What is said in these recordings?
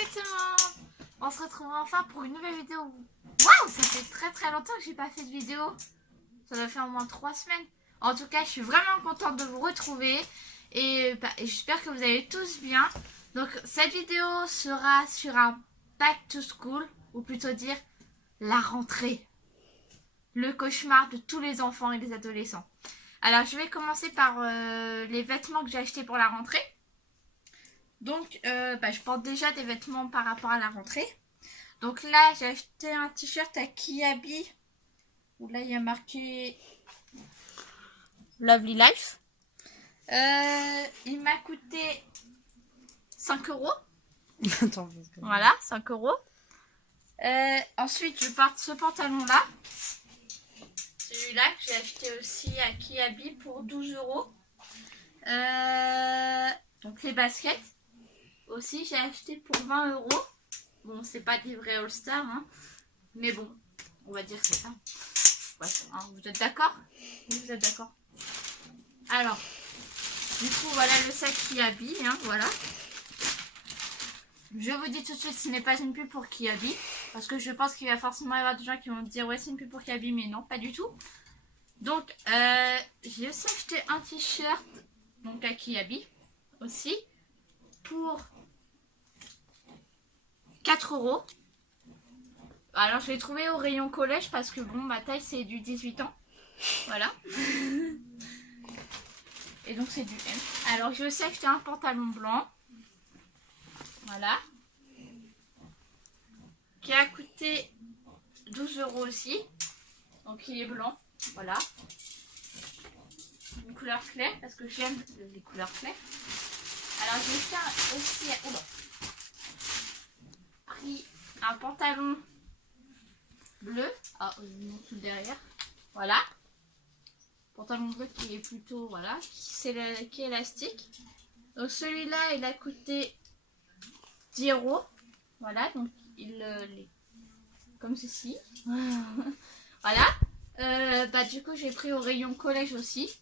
Coucou tout le monde. On se retrouve enfin pour une nouvelle vidéo. Waouh, ça fait très longtemps que j'ai pas fait de vidéo. Ça doit faire au moins 3 semaines. En tout cas, je suis vraiment contente de vous retrouver. Et j'espère que vous allez tous bien. Donc cette vidéo sera sur un back to school. Ou plutôt dire la rentrée. Le cauchemar de tous les enfants et les adolescents. Alors je vais commencer par les vêtements que j'ai achetés pour la rentrée. Donc je porte déjà des vêtements par rapport à la rentrée. Donc là j'ai acheté un t-shirt à Kiabi. Où là il y a marqué Lovely Life. Il m'a coûté 5 €. Attends, voilà, 5 €. Ensuite je porte ce pantalon là. Celui-là que j'ai acheté aussi à Kiabi pour 12 €. Donc les baskets aussi j'ai acheté pour 20 €. Bon, c'est pas des vrais All-Star, hein, mais bon, on va dire que c'est ça. Ouais, hein, vous êtes d'accord? Vous êtes d'accord? Alors, du coup, voilà le sac Kiabi, hein, voilà. Je vous dis tout de suite, ce n'est pas une pub pour Kiabi, parce que je pense qu'il va forcément y avoir des gens qui vont dire ouais, c'est une pub pour Kiabi, mais non, pas du tout. Donc, j'ai aussi acheté un t-shirt, donc à Kiabi, aussi, pour 4 €. Alors je l'ai trouvé au rayon collège parce que bon, ma taille c'est du 18 ans. Voilà. Et donc c'est du M. Alors j'ai aussi acheté un pantalon blanc. Voilà. Qui a coûté 12 € aussi. Donc il est blanc. Voilà. Une couleur claire parce que j'aime les couleurs claires. Alors j'ai aussi pris un pantalon bleu, tout derrière, voilà, pantalon bleu qui est plutôt, voilà, qui est élastique. Donc celui-là il a coûté 10 €, voilà, donc il est comme ceci. Voilà. Du coup j'ai pris au rayon collège aussi,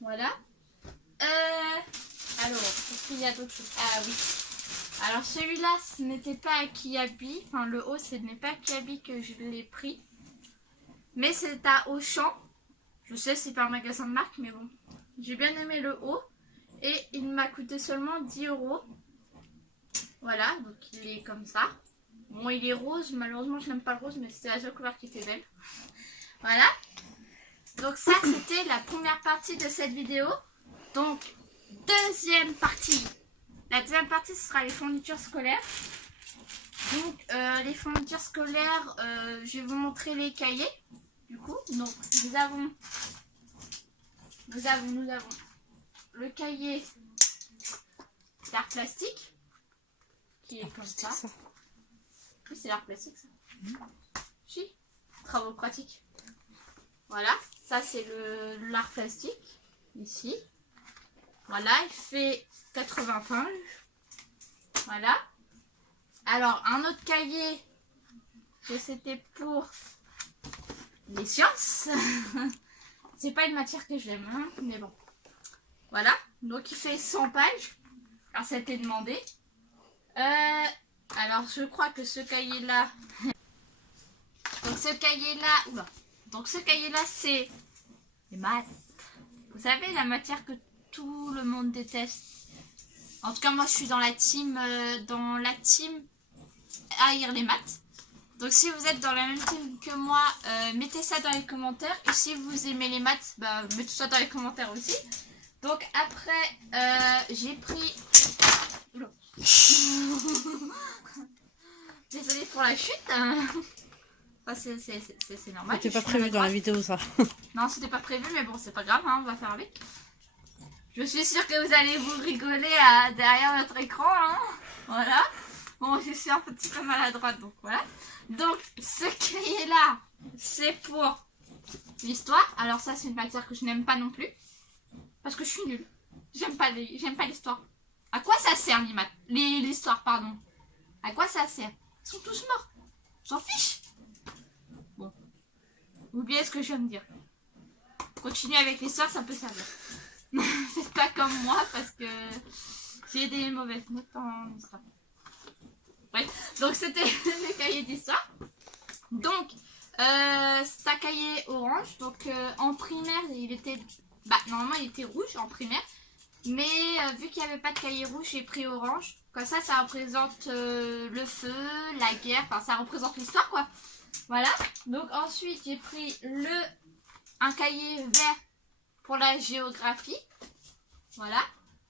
voilà. Alors est-ce qu'il y a d'autres choses? Ah oui. Alors celui-là, ce n'était pas à Kiabi, enfin le haut, ce n'est pas à Kiabi que je l'ai pris, mais c'est à Auchan. Je sais, c'est pas un magasin de marque, mais bon, j'ai bien aimé le haut et il m'a coûté seulement 10 €. Voilà, donc il est comme ça. Bon, il est rose, malheureusement je n'aime pas le rose, mais c'était la seule couleur qui était belle. Voilà, donc ça c'était la première partie de cette vidéo. Donc, deuxième partie. La deuxième partie, ce sera les fournitures scolaires. Donc, les fournitures scolaires, je vais vous montrer les cahiers. Du coup, donc, nous avons le cahier d'art plastique, qui est comme ça. Oui, c'est l'art plastique, ça. Si, travaux pratiques. Voilà, ça c'est l'art plastique, ici. Voilà, il fait 80 pages. Voilà. Alors, un autre cahier, c'était pour les sciences. C'est pas une matière que j'aime, hein, mais bon. Voilà. Donc, il fait 100 pages. Alors, ça a été demandé. Alors, je crois que ce cahier-là... Donc, ce cahier-là... Donc, ce cahier-là, c'est les maths. Vous savez, la matière que tout le monde déteste. En tout cas, moi, je suis dans la team haïr les maths. Donc, si vous êtes dans la même team que moi, mettez ça dans les commentaires. Et si vous aimez les maths, mettez ça dans les commentaires aussi. Donc, après, j'ai pris... Désolée pour la chute. Enfin, c'est normal. C'était pas prévu dans la vidéo, ça. Non, c'était pas prévu, mais bon, c'est pas grave, hein, on va faire avec. Je suis sûre que vous allez vous rigoler derrière votre écran, hein. Voilà. Bon, je suis un petit peu maladroite, donc voilà. Donc, ce cahier-là, c'est pour l'histoire. Alors ça, c'est une matière que je n'aime pas non plus. Parce que je suis nulle. J'aime pas l'histoire. À quoi ça sert, l'histoire, pardon? À quoi ça sert? Ils sont tous morts. J'en fiche. Bon. Oubliez ce que je viens de dire. Continuez avec l'histoire, ça peut servir. Faites pas comme moi parce que j'ai des mauvaises notes en histoire. Donc c'était le cahier d'histoire. Donc c'est un cahier orange. Donc en primaire il était, normalement il était rouge en primaire. Mais vu qu'il n'y avait pas de cahier rouge, j'ai pris orange. Comme ça représente le feu, la guerre, enfin ça représente l'histoire quoi. Voilà. Donc ensuite j'ai pris un cahier vert pour la géographie. Voilà.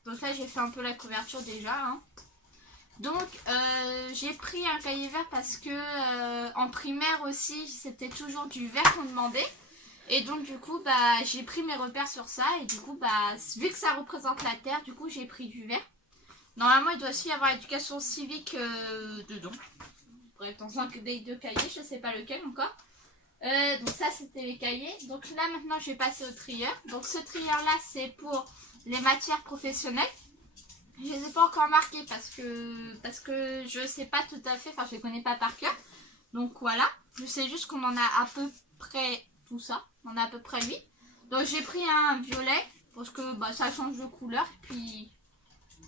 Donc là j'ai fait un peu la couverture déjà. Hein. Donc j'ai pris un cahier vert parce que en primaire aussi c'était toujours du vert qu'on demandait. Et donc du coup j'ai pris mes repères sur ça. Et du coup vu que ça représente la terre, du coup j'ai pris du vert. Normalement il doit aussi y avoir éducation civique dedans. Bref, dans un des deux cahiers, je sais pas lequel encore. Donc ça c'était les cahiers. Donc là maintenant je vais passer au trieur. Donc ce trieur là c'est pour les matières professionnelles. Je les ai pas encore marquées parce que je sais pas tout à fait, enfin je les connais pas par cœur. Donc voilà, je sais juste qu'on en a à peu près tout ça. On en a à peu près 8. Donc j'ai pris un violet parce que ça change de couleur et puis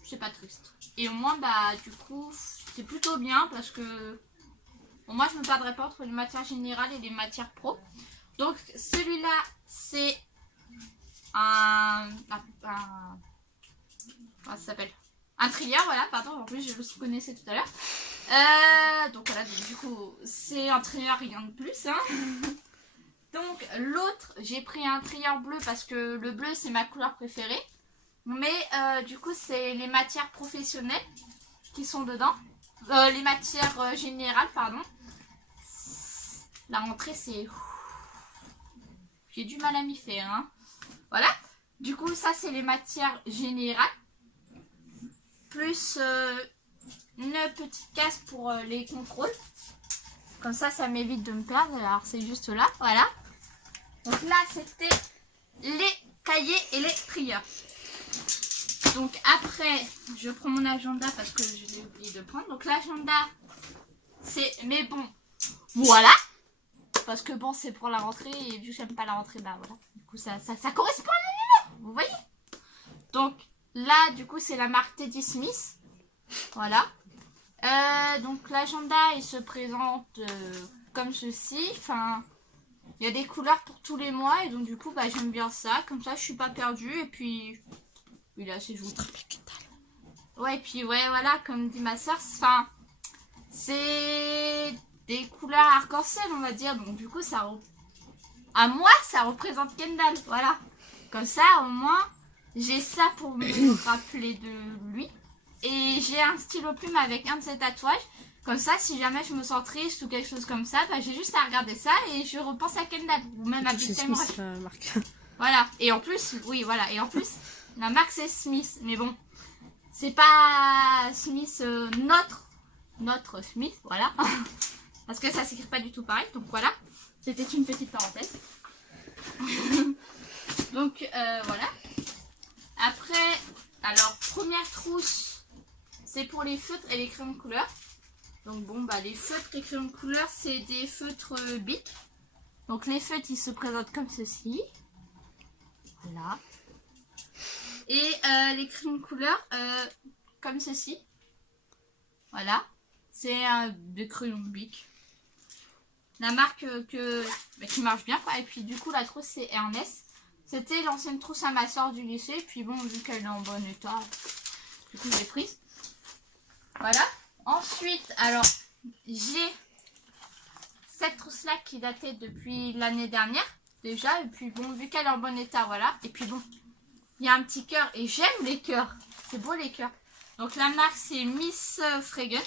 c'est pas triste. Et au moins du coup c'est plutôt bien parce que bon, moi je me perdrai pas entre les matières générales et les matières pro. Donc celui-là c'est comment ça s'appelle, un trieur, voilà, pardon, en plus je le connaissais tout à l'heure. Donc voilà, du coup c'est un trieur, rien de plus. Hein. Donc l'autre, j'ai pris un trieur bleu parce que le bleu c'est ma couleur préférée. Mais du coup c'est les matières professionnelles qui sont dedans. Les matières générales, pardon. La rentrée c'est... J'ai du mal à m'y faire. Hein. Voilà. Du coup ça c'est les matières générales. Plus une petite case pour les contrôles. Comme ça m'évite de me perdre. Alors c'est juste là, voilà. Donc là c'était les cahiers et les trieurs. Donc après je prends mon agenda parce que je l'ai oublié de prendre. Donc l'agenda c'est, mais bon, voilà. Parce que bon c'est pour la rentrée et vu que j'aime pas la rentrée, voilà. Du coup ça correspond à mon numéro, vous voyez. Donc là, du coup, c'est la marque Teddy Smith. Voilà. Donc, l'agenda, il se présente comme ceci. Enfin, il y a des couleurs pour tous les mois. Et donc, du coup, j'aime bien ça. Comme ça, je suis pas perdue. Et puis, il est assez joli. Ouais, et puis, ouais, voilà, comme dit ma soeur, enfin, c'est des couleurs arc-en-ciel, on va dire. Donc, du coup, à moi, ça représente Kendall. Voilà. Comme ça, au moins... J'ai ça pour me rappeler de lui. Et j'ai un stylo plume avec un de ses tatouages. Comme ça, si jamais je me sens triste ou quelque chose comme ça, j'ai juste à regarder ça et je repense à Kendall. Ou même à Big Time Rush. Voilà. Et en plus, oui, voilà. Et en plus, la marque c'est Smith. Mais bon, c'est pas Smith, notre Smith, voilà. Parce que ça s'écrit pas du tout pareil. Donc voilà. C'était une petite parenthèse. Donc voilà. Après, alors, première trousse, c'est pour les feutres et les crayons de couleur. Donc bon, les feutres et crayons de couleur, c'est des feutres Bic. Donc les feutres, ils se présentent comme ceci. Voilà. Et les crayons de couleur, comme ceci. Voilà. C'est des crayons Bic. La marque qui marche bien, quoi. Et puis du coup, la trousse, c'est Ernest. C'était l'ancienne trousse à ma soeur du lycée. Puis bon, vu qu'elle est en bon état, du coup, je l'ai prise. Voilà. Ensuite, alors, j'ai cette trousse-là qui datait depuis l'année dernière, déjà. Et puis bon, vu qu'elle est en bon état, voilà. Et puis bon, il y a un petit cœur. Et j'aime les cœurs. C'est beau, les cœurs. Donc, la marque, c'est Miss Fragrant.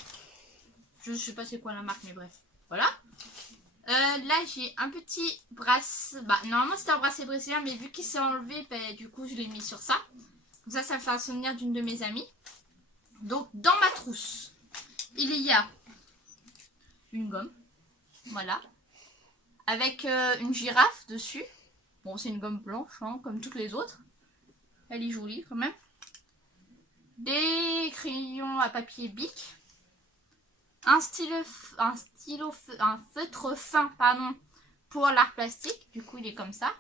Je sais pas c'est quoi la marque, mais bref. Voilà. Là j'ai un petit bracelet, normalement c'était un bracelet brésilien mais vu qu'il s'est enlevé, du coup je l'ai mis sur ça. Comme ça me fait un souvenir d'une de mes amies. Donc dans ma trousse, il y a une gomme, voilà, avec une girafe dessus. Bon c'est une gomme blanche hein, comme toutes les autres. Elle est jolie quand même. Des crayons à papier Bic. Un feutre fin, pardon, pour l'art plastique. Du coup, il est comme ça.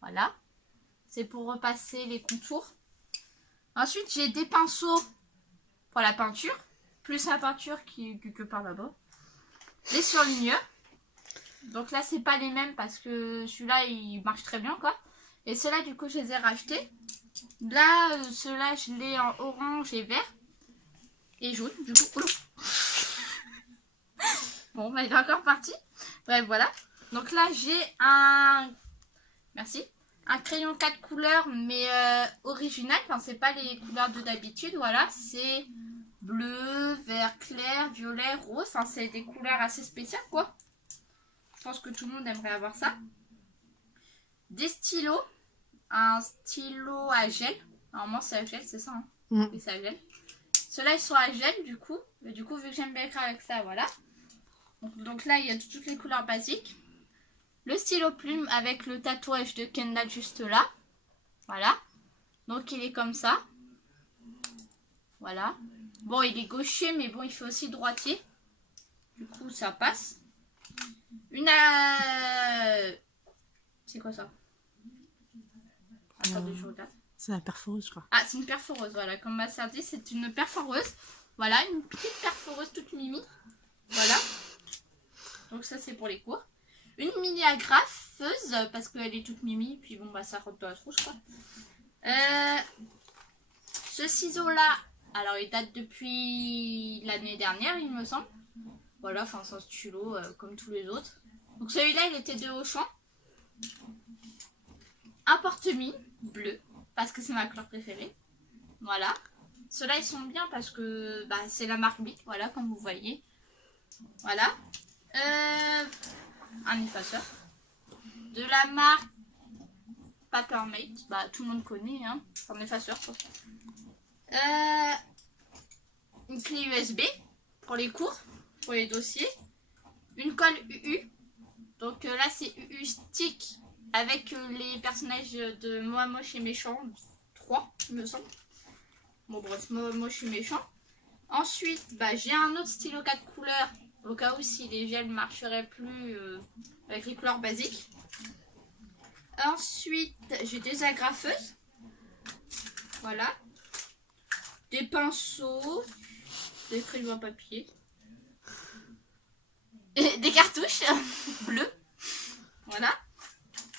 Voilà. C'est pour repasser les contours. Ensuite, j'ai des pinceaux pour la peinture. plus la peinture qui est quelque part là-bas. Les surligneurs. Donc là, c'est pas les mêmes parce que celui-là, il marche très bien, quoi. Et ceux-là, du coup, je les ai rachetés. Là, ceux-là, je l'ai en orange et vert. Et jaune, du coup. Oula. Bon, bah, il est encore parti. Bref, voilà. Donc là, j'ai un... Merci. Un crayon 4 couleurs, mais original. Enfin, c'est pas les couleurs de d'habitude. Voilà, c'est bleu, vert clair, violet, rose. Enfin, c'est des couleurs assez spéciales, quoi. Je pense que tout le monde aimerait avoir ça. Des stylos. Un stylo à gel. Normalement, c'est à gel, c'est ça, hein. Et c'est à gel. Ceux-là, ils sont à gel, du coup. Mais du coup, vu que j'aime bien écrire avec ça, voilà. Donc là, il y a toutes les couleurs basiques. Le stylo plume avec le tatouage de Kendall juste là. Voilà. Donc, il est comme ça. Voilà. Bon, il est gaucher, mais bon, il fait aussi droitier. Du coup, ça passe. Une... C'est quoi ça? Attendez, je regarde. C'est la perforeuse, je crois. Ah, c'est une perforeuse, voilà. Comme ma sœur dit, c'est une perforeuse. Voilà, une petite perforeuse toute mimi. Voilà. Donc ça, c'est pour les cours. Une mini agrafeuse, parce qu'elle est toute mimi. Puis bon, bah ça rentre dans la trousse, quoi. Ce ciseau-là, alors il date depuis l'année dernière, il me semble. Voilà, enfin c'est un stylo comme tous les autres. Donc celui-là, il était de Auchan. Un porte-mine bleu, parce que c'est ma couleur préférée. Voilà. Ceux-là, ils sont bien parce que bah, c'est la marque Bic, voilà, comme vous voyez. Voilà. Un effaceur. De la marque Papermate, bah tout le monde connaît, hein. Un effaceur, quoi. Une clé USB pour les cours, pour les dossiers. Une colle UU. Donc là, c'est UU Stick avec les personnages de Moi Moche et Méchant 3, il me semble. Bon, bref, Moi Moche et Méchant. Ensuite, bah, j'ai un autre stylo 4 couleurs. Au cas où si les gels ne marcheraient plus avec les couleurs basiques. Ensuite, j'ai des agrafeuses. Voilà. Des pinceaux. Des crayons à papier. Et des cartouches bleues. Voilà.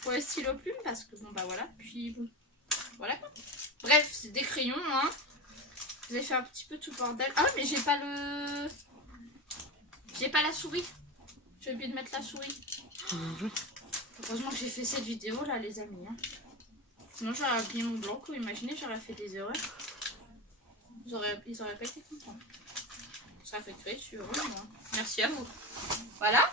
Pour les stylos plumes parce que bon bah voilà. Puis bon, voilà quoi. Bref, c'est des crayons, hein. J'ai fait un petit peu tout le bordel. Ah mais j'ai pas le... J'ai pas la souris. J'ai oublié de mettre la souris. Heureusement que j'ai fait cette vidéo là les amis. Hein. Sinon j'aurais appuyé mon blanc. Imaginez, j'aurais fait des erreurs. Ils auraient pas été contents. Ça fait très sûr. Hein. Merci à vous. Voilà.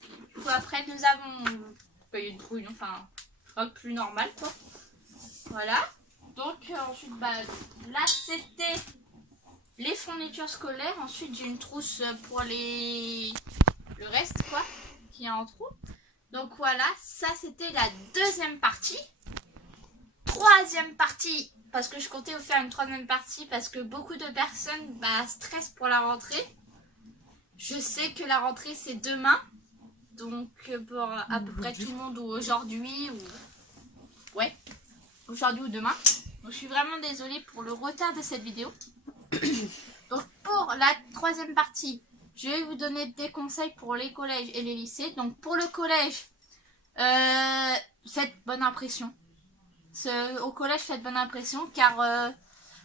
Du coup après nous avons feuille de brouillon. Enfin, un plus normal quoi. Voilà. Donc ensuite bah là c'était les fournitures scolaires. Ensuite j'ai une trousse pour le reste quoi qui est en trou. Donc voilà, ça c'était la deuxième partie. Troisième partie, parce que je comptais vous faire une troisième partie parce que beaucoup de personnes bah, stressent pour la rentrée. Je sais que la rentrée c'est demain. Donc pour à peu près tout le monde ou aujourd'hui ou... Ouais, aujourd'hui ou demain. Donc je suis vraiment désolée pour le retard de cette vidéo. Donc pour la troisième partie, je vais vous donner des conseils pour les collèges et les lycées. Donc pour le collège, faites bonne impression. Au collège, faites bonne impression car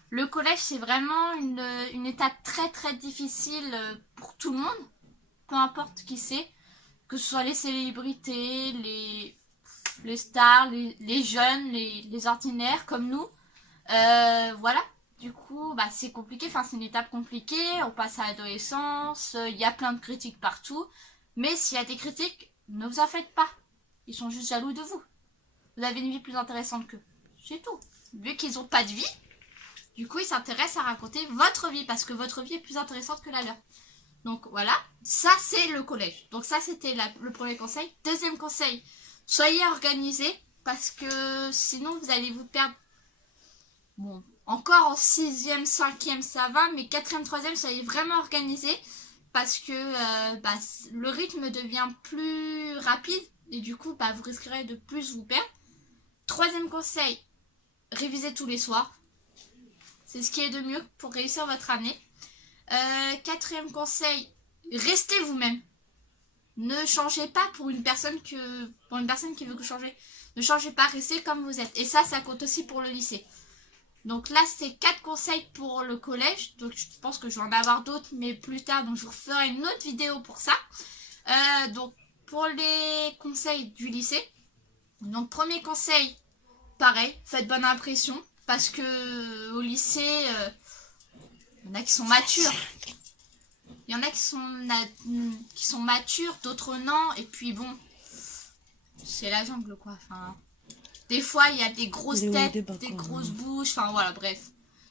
le collège c'est vraiment une étape très très difficile pour tout le monde. Peu importe qui c'est, que ce soit les célébrités, les stars, les jeunes, les ordinaires comme nous. Voilà. Du coup, bah, c'est compliqué, enfin c'est une étape compliquée, on passe à l'adolescence, il y a plein de critiques partout. Mais s'il y a des critiques, ne vous en faites pas. Ils sont juste jaloux de vous. Vous avez une vie plus intéressante qu'eux. C'est tout. Vu qu'ils n'ont pas de vie, du coup ils s'intéressent à raconter votre vie, parce que votre vie est plus intéressante que la leur. Donc voilà, ça c'est le collège. Donc ça c'était le premier conseil. Deuxième conseil, soyez organisés, parce que sinon vous allez vous perdre. Bon, encore en 6e, 5e ça va, mais 4e, 3e soyez vraiment organisés, parce que bah, le rythme devient plus rapide, et du coup bah, vous risquerez de plus vous perdre. Troisième conseil, révisez tous les soirs. C'est ce qui est de mieux pour réussir votre année. Quatrième conseil, restez vous-même. Ne changez pas pour une personne qui veut que vous changez. Ne changez pas, restez comme vous êtes. Et ça compte aussi pour le lycée. Donc là, c'est 4 conseils pour le collège. Donc je pense que je vais en avoir d'autres, mais plus tard. Donc je vous ferai une autre vidéo pour ça. Donc pour les conseils du lycée. Donc premier conseil, pareil, faites bonne impression. Parce que au lycée, il y en a qui sont matures. Il y en a qui sont matures, d'autres non. Et puis bon, c'est la jungle quoi. Enfin, des fois il y a des grosses têtes, des grosses bouches. Enfin voilà, bref.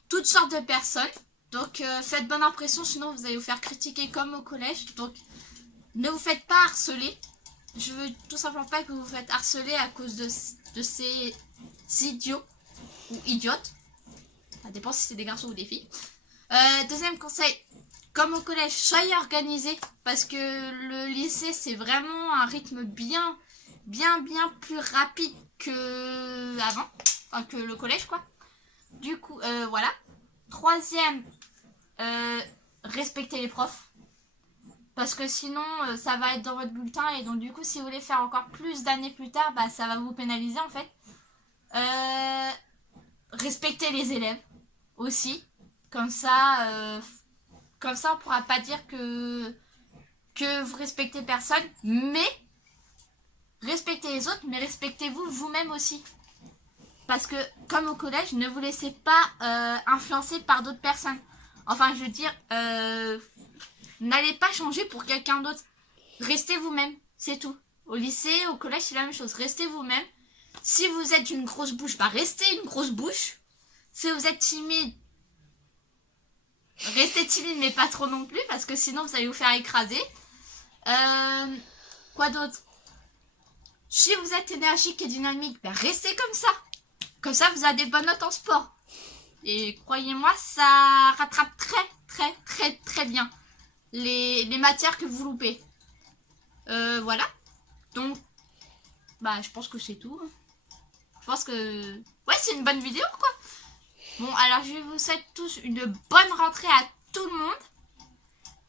Toutes sortes de personnes. Donc faites bonne impression, sinon vous allez vous faire critiquer comme au collège. Donc ne vous faites pas harceler. Je veux tout simplement pas que vous vous faites harceler à cause de ces idiots ou idiotes. Ça dépend si c'est des garçons ou des filles. Deuxième conseil, comme au collège, soyez organisés. Parce que le lycée, c'est vraiment un rythme bien plus rapide que avant. Enfin, que le collège, quoi. Du coup, voilà. Troisième, respectez les profs. Parce que sinon, ça va être dans votre bulletin. Et donc, du coup, si vous voulez faire encore plus d'années plus tard, bah, ça va vous pénaliser, en fait. Respectez les élèves aussi. Comme ça, on pourra pas dire que vous respectez personne. Mais, respectez les autres, mais respectez-vous vous-même aussi. Parce que, comme au collège, ne vous laissez pas influencer par d'autres personnes. Enfin, je veux dire, n'allez pas changer pour quelqu'un d'autre. Restez vous-même, c'est tout. Au lycée, au collège, c'est la même chose. Restez vous-même. Si vous êtes une grosse bouche, bah restez une grosse bouche. Si vous êtes timide, restez timide, mais pas trop non plus, parce que sinon vous allez vous faire écraser. Quoi d'autre? Si vous êtes énergique et dynamique, bah restez comme ça. Comme ça, vous avez des bonnes notes en sport. Et croyez-moi, ça rattrape très bien les matières que vous loupez. Voilà. Donc, bah, je pense que c'est tout. Je pense que... ouais, c'est une bonne vidéo, quoi. Bon, alors, je vous souhaite tous une bonne rentrée à tout le monde.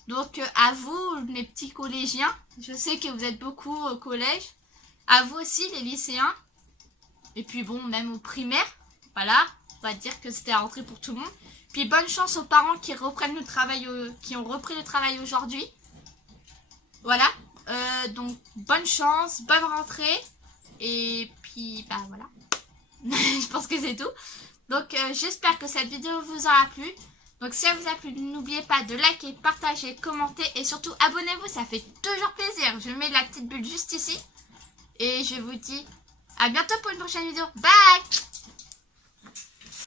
Donc, à vous, mes petits collégiens. Je sais que vous êtes beaucoup au collège. À vous aussi, les lycéens. Et puis, bon, même aux primaires. Voilà. On va dire que c'était la rentrée pour tout le monde. Puis, bonne chance aux parents qui reprennent le travail, qui ont repris le travail aujourd'hui. Voilà. Donc, bonne chance, bonne rentrée. Et puis, bah voilà. Je pense que c'est tout. Donc, j'espère que cette vidéo vous aura plu. Donc, si elle vous a plu, n'oubliez pas de liker, partager, commenter. Et surtout, abonnez-vous, ça fait toujours plaisir. Je mets la petite bulle juste ici. Et je vous dis à bientôt pour une prochaine vidéo. Bye!